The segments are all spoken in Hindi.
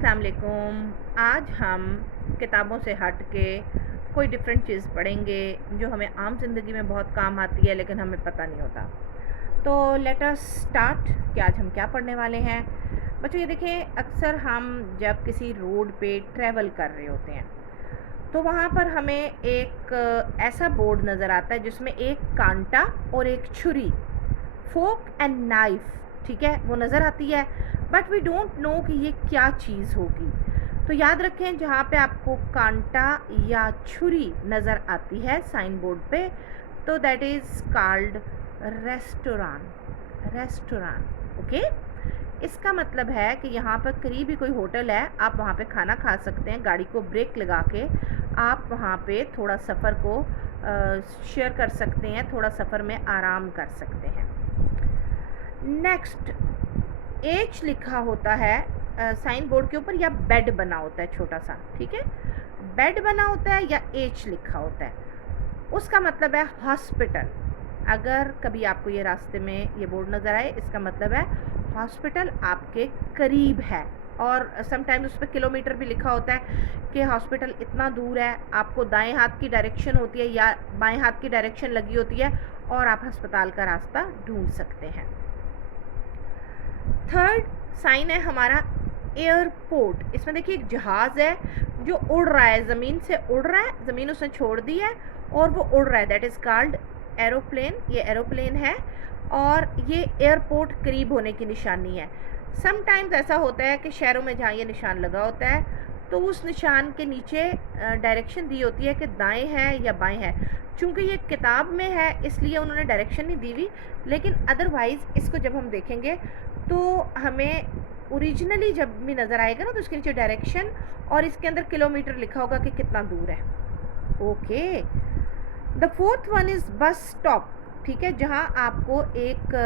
अस्सलाम वालेकुम। आज हम किताबों से हट के कोई डिफरेंट चीज़ पढ़ेंगे जो हमें आम ज़िंदगी में बहुत काम आती है लेकिन हमें पता नहीं होता। तो लेट अस स्टार्ट कि आज हम क्या पढ़ने वाले हैं। बच्चों ये देखें, अक्सर हम जब किसी रोड पे ट्रैवल कर रहे होते हैं तो वहाँ पर हमें एक ऐसा बोर्ड नज़र आता है जिसमें एक कांटा और एक छुरी, फोक एंड नाइफ, ठीक है, वो नज़र आती है। बट वी डोंट नो कि ये क्या चीज़ होगी। तो याद रखें, जहाँ पे आपको कांटा या छुरी नज़र आती है साइन बोर्ड पे, तो that is called restaurant. Okay, इसका मतलब है कि यहाँ पर करीब ही कोई होटल है, आप वहाँ पे खाना खा सकते हैं। गाड़ी को ब्रेक लगा के आप वहाँ पे थोड़ा सफ़र को शेयर कर सकते हैं, थोड़ा सफ़र में आराम कर सकते हैं। नेक्स्ट, एच लिखा होता है साइन बोर्ड के ऊपर, या बेड बना होता है छोटा सा, ठीक है, बेड बना होता है या एच लिखा होता है, उसका मतलब है हॉस्पिटल। अगर कभी आपको ये रास्ते में ये बोर्ड नज़र आए, इसका मतलब है हॉस्पिटल आपके करीब है। और समटाइम्स उस पर किलोमीटर भी लिखा होता है कि हॉस्पिटल इतना दूर है। आपको दाएं हाथ की डायरेक्शन होती है या बाएं हाथ की डायरेक्शन लगी होती है और आप अस्पताल का रास्ता ढूंढ सकते हैं। थर्ड साइन है हमारा एयरपोर्ट। इसमें देखिए एक जहाज़ है जो उड़ रहा है, ज़मीन से उड़ रहा है, ज़मीन उसने छोड़ दी है और वो उड़ रहा है, दैट इज़ कॉल्ड एरोप्लेन। ये एरोप्लेन है और ये एयरपोर्ट करीब होने की निशानी है। समटाइम्स ऐसा होता है कि शहरों में जहाँ ये निशान लगा होता है तो उस निशान के नीचे डायरेक्शन दी होती है कि दाएं है या बाएं है। चूँकि ये किताब में है इसलिए उन्होंने डायरेक्शन नहीं दी हुई, लेकिन अदरवाइज़ इसको जब हम देखेंगे तो हमें ओरिजिनली जब भी नज़र आएगा ना तो उसके नीचे डायरेक्शन और इसके अंदर किलोमीटर लिखा होगा कि कितना दूर है। Okay, the fourth one is bus stop, ठीक है, जहाँ आपको एक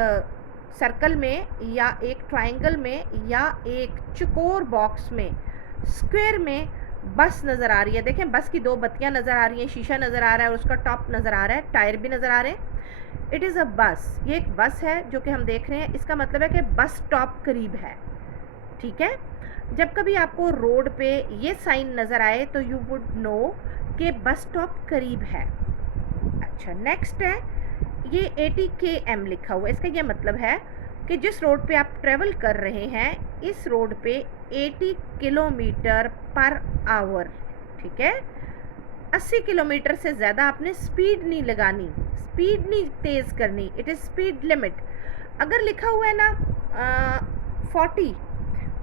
सर्कल में या एक ट्रायंगल में या एक चौकोर बॉक्स में, स्क्वायर में बस नज़र आ रही है। देखें, बस की दो बत्तियां नज़र आ रही हैं, शीशा नज़र आ रहा है और उसका टॉप नज़र आ रहा है, टायर भी नज़र आ रहे हैं। इट इज़ अ बस, ये एक बस है जो कि हम देख रहे हैं। इसका मतलब है कि बस स्टॉप करीब है, ठीक है। जब कभी आपको रोड पे ये साइन नज़र आए तो यू वुड नो कि बस स्टॉप करीब है। अच्छा, नेक्स्ट है ये 80 km लिखा हुआ है। इसका ये मतलब है कि जिस रोड पे आप ट्रेवल कर रहे हैं, इस रोड पे 80 किलोमीटर पर आवर, ठीक है, 80 किलोमीटर से ज़्यादा आपने स्पीड नहीं लगानी, स्पीड नहीं तेज़ करनी। It is speed limit. अगर लिखा हुआ है ना 40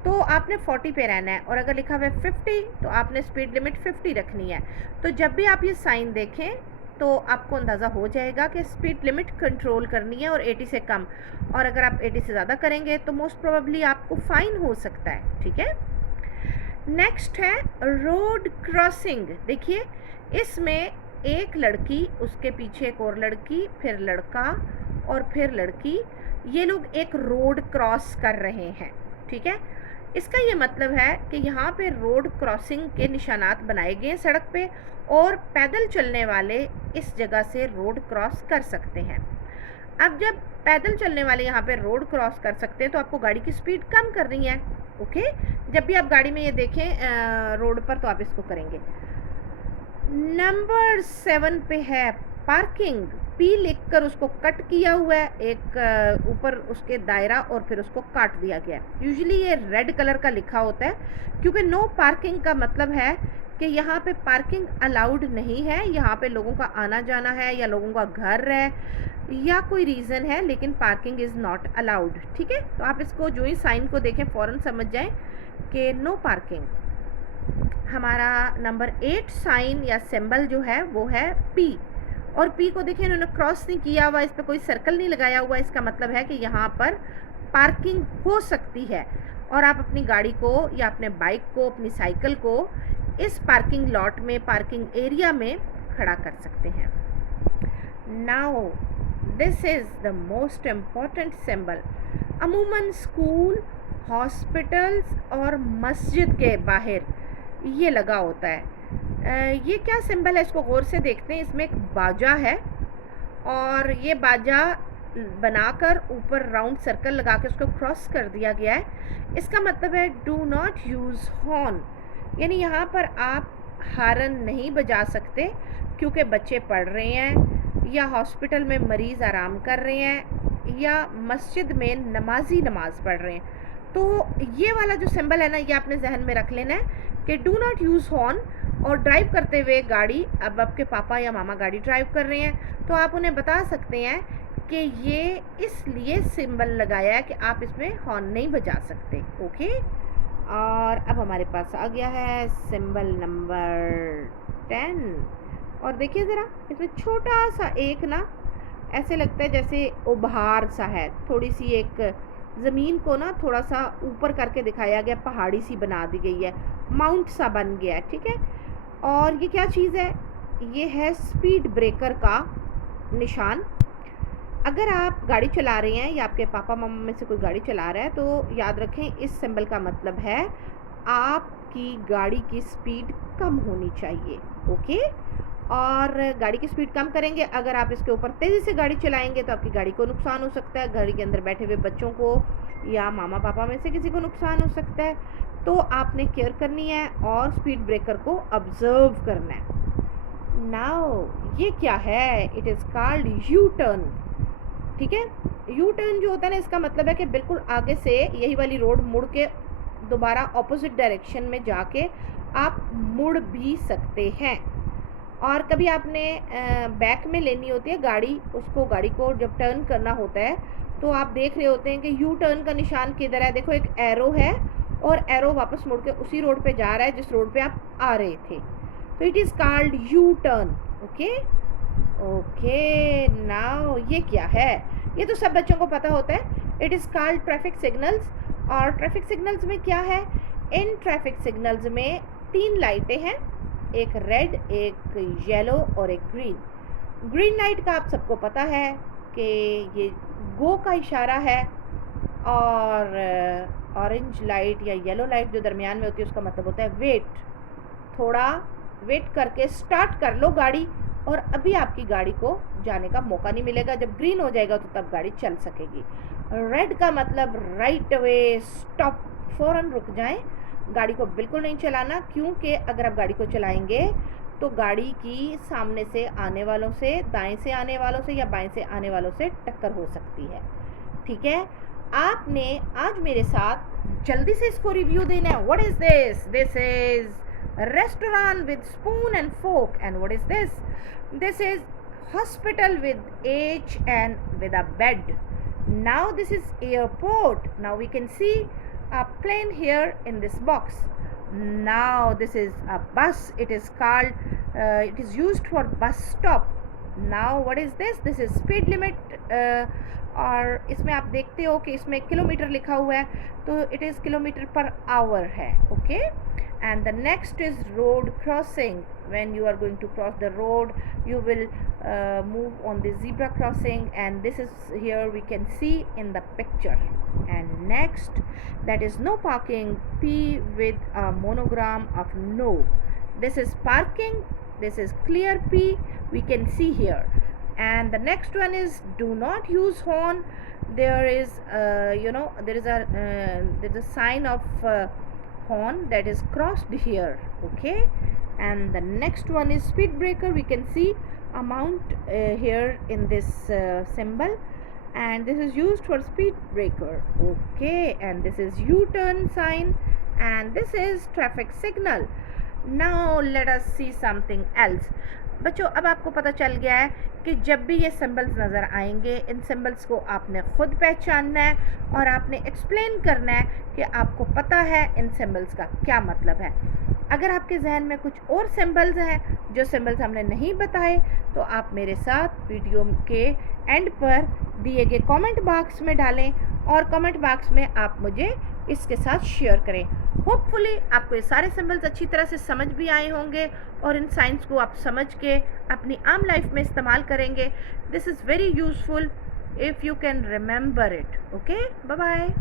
तो आपने 40 पे रहना है, और अगर लिखा हुआ है 50 तो आपने स्पीड लिमिट 50 रखनी है। तो जब भी आप ये साइन देखें तो आपको अंदाज़ा हो जाएगा कि स्पीड लिमिट कंट्रोल करनी है और 80 से कम, और अगर आप 80 से ज़्यादा करेंगे तो मोस्ट प्रोबेबली आपको फ़ाइन हो सकता है, ठीक है। नेक्स्ट है रोड क्रॉसिंग। देखिए, इसमें एक लड़की, उसके पीछे एक और लड़की, फिर लड़का और फिर लड़की, ये लोग एक रोड क्रॉस कर रहे हैं, ठीक है। इसका ये मतलब है कि यहाँ पे रोड क्रॉसिंग के निशानात बनाए गए हैं सड़क पे, और पैदल चलने वाले इस जगह से रोड क्रॉस कर सकते हैं। अब जब पैदल चलने वाले यहाँ पे रोड क्रॉस कर सकते हैं तो आपको गाड़ी की स्पीड कम करनी है। ओके, जब भी आप गाड़ी में ये देखें रोड पर तो आप इसको करेंगे। नंबर 7 पे है पार्किंग। पी लिखकर उसको कट किया हुआ है, एक ऊपर उसके दायरा और फिर उसको काट दिया गया है। यूजुअली ये रेड कलर का लिखा होता है क्योंकि नो पार्किंग का मतलब है कि यहाँ पे पार्किंग अलाउड नहीं है। यहाँ पे लोगों का आना जाना है या लोगों का घर है या कोई रीज़न है, लेकिन पार्किंग इज़ नॉट अलाउड, ठीक है। तो आप इसको जो ही साइन को देखें फ़ौरन समझ जाएं कि नो पार्किंग। हमारा नंबर 8 साइन या सिंबल जो है वो है पी, और पी को देखिए इन्होंने क्रॉस नहीं किया हुआ, इस पर कोई सर्कल नहीं लगाया हुआ। इसका मतलब है कि यहाँ पर पार्किंग हो सकती है और आप अपनी गाड़ी को या अपने बाइक को, अपनी साइकिल को इस पार्किंग लॉट में, पार्किंग एरिया में खड़ा कर सकते हैं। Now this is the most important symbol. अमूमन स्कूल, हॉस्पिटल्स और मस्जिद के बाहर ये लगा होता है। ये क्या सिंबल है, इसको गौर से देखते हैं। इसमें एक बाजा है और ये बाजा बनाकर ऊपर राउंड सर्कल लगा के उसको क्रॉस कर दिया गया है। इसका मतलब है डू नॉट यूज़ हॉर्न, यानी यहाँ पर आप हारन नहीं बजा सकते क्योंकि बच्चे पढ़ रहे हैं या हॉस्पिटल में मरीज़ आराम कर रहे हैं या मस्जिद में नमाजी नमाज पढ़ रहे हैं। तो ये वाला जो सिंबल है ना, ये आपने जहन में रख लेना है कि डू नॉट यूज़ हॉर्न। और ड्राइव करते हुए गाड़ी, अब आपके पापा या मामा गाड़ी ड्राइव कर रहे हैं तो आप उन्हें बता सकते हैं कि ये इसलिए सिंबल लगाया है कि आप इसमें हॉर्न नहीं बजा सकते। ओके, और अब हमारे पास आ गया है सिंबल नंबर 10। और देखिए ज़रा, इसमें छोटा सा एक ना ऐसे लगता है जैसे उभार सा है, थोड़ी सी एक ज़मीन को ना थोड़ा सा ऊपर करके दिखाया गया, पहाड़ी सी बना दी गई है, माउंट सा बन गया है। ठीक है, और ये क्या चीज़ है? ये है स्पीड ब्रेकर का निशान। अगर आप गाड़ी चला रहे हैं या आपके पापा मामा में से कोई गाड़ी चला रहा है तो याद रखें, इस सिंबल का मतलब है आपकी गाड़ी की स्पीड कम होनी चाहिए। ओके, और गाड़ी की स्पीड कम करेंगे, अगर आप इसके ऊपर तेज़ी से गाड़ी चलाएंगे तो आपकी गाड़ी को नुकसान हो सकता है, गाड़ी के अंदर बैठे हुए बच्चों को या मामा पापा में से किसी को नुकसान हो सकता है। तो आपने केयर करनी है और स्पीड ब्रेकर को ऑब्जर्व करना है। नाउ ये क्या है? It is called U turn. ठीक है, यू टर्न जो होता है ना, इसका मतलब है कि बिल्कुल आगे से यही वाली रोड मुड़ के दोबारा ऑपोजिट डायरेक्शन में जाके आप मुड़ भी सकते हैं। और कभी आपने बैक में लेनी होती है गाड़ी, उसको गाड़ी को जब टर्न करना होता है तो आप देख रहे होते हैं कि यू टर्न का निशान किधर है। देखो, एक एरो है और एरो वापस मुड़ के उसी रोड पे जा रहा है जिस रोड पे आप आ रहे थे। तो it is called U turn. Okay okay, now ये क्या है? ये तो सब बच्चों को पता होता है। It is called traffic signals. और ट्रैफिक सिग्नल्स में क्या है? इन ट्रैफिक सिग्नल्स में 3 लाइटें हैं, एक रेड, एक येलो और एक ग्रीन। ग्रीन लाइट का आप सबको पता है कि ये गो का इशारा है, और ऑरेंज लाइट या येलो लाइट जो दरमियान में होती है उसका मतलब होता है वेट, थोड़ा वेट करके स्टार्ट कर लो गाड़ी, और अभी आपकी गाड़ी को जाने का मौका नहीं मिलेगा। जब ग्रीन हो जाएगा तो तब गाड़ी चल सकेगी। रेड का मतलब राइट अवे, स्टॉप, फ़ौरन रुक जाएं, गाड़ी को बिल्कुल नहीं चलाना, क्योंकि अगर आप गाड़ी को चलाएंगे तो गाड़ी की सामने से आने वालों से, दाएं से आने वालों से या बाएं से आने वालों से टक्कर हो सकती है। ठीक है, आपने आज मेरे साथ जल्दी से इसको रिव्यू देना है। What is this? This is restaurant with spoon and fork. And what is this? This is hospital with age and with a bed. Now this is airport. Now we can see a plane here in this box. Now this is a bus. It is called it is used for bus stop. Now what is this? This is speed limit. और इसमें आप देखते हो कि इसमें किलोमीटर लिखा हुआ है, तो it is kilometre per hour है। Okay, and the next is road crossing. When you are going to cross the road, you will move on the zebra crossing, and this is here we can see in the picture. And next, that is no parking, P with a monogram of no. This is parking, this is clear P, we can see here. And the next one is do not use horn. There is there is a sign of horn that is crossed here. Okay, and the next one is speed breaker. We can see amount here in this symbol, and this is used for speed breaker. Okay, and this is U-turn sign, and this is traffic signal. Now let us see something else. बच्चों, अब आपको पता चल गया है कि जब भी ये सिंबल्स नज़र आएंगे, इन सिंबल्स को आपने ख़ुद पहचानना है और आपने एक्सप्लेन करना है कि आपको पता है इन सिंबल्स का क्या मतलब है। अगर आपके जहन में कुछ और सिंबल्स हैं जो सिंबल्स हमने नहीं बताए, तो आप मेरे साथ वीडियो के एंड पर दिए गए कमेंट बॉक्स में डालें, और कमेंट बॉक्स में आप मुझे इसके साथ शेयर करें। होपफुली आपको ये सारे सिंबल्स अच्छी तरह से समझ भी आए होंगे और इन साइंस को आप समझ के अपनी आम लाइफ में इस्तेमाल करेंगे। This is very useful if you can remember it. Okay, bye bye.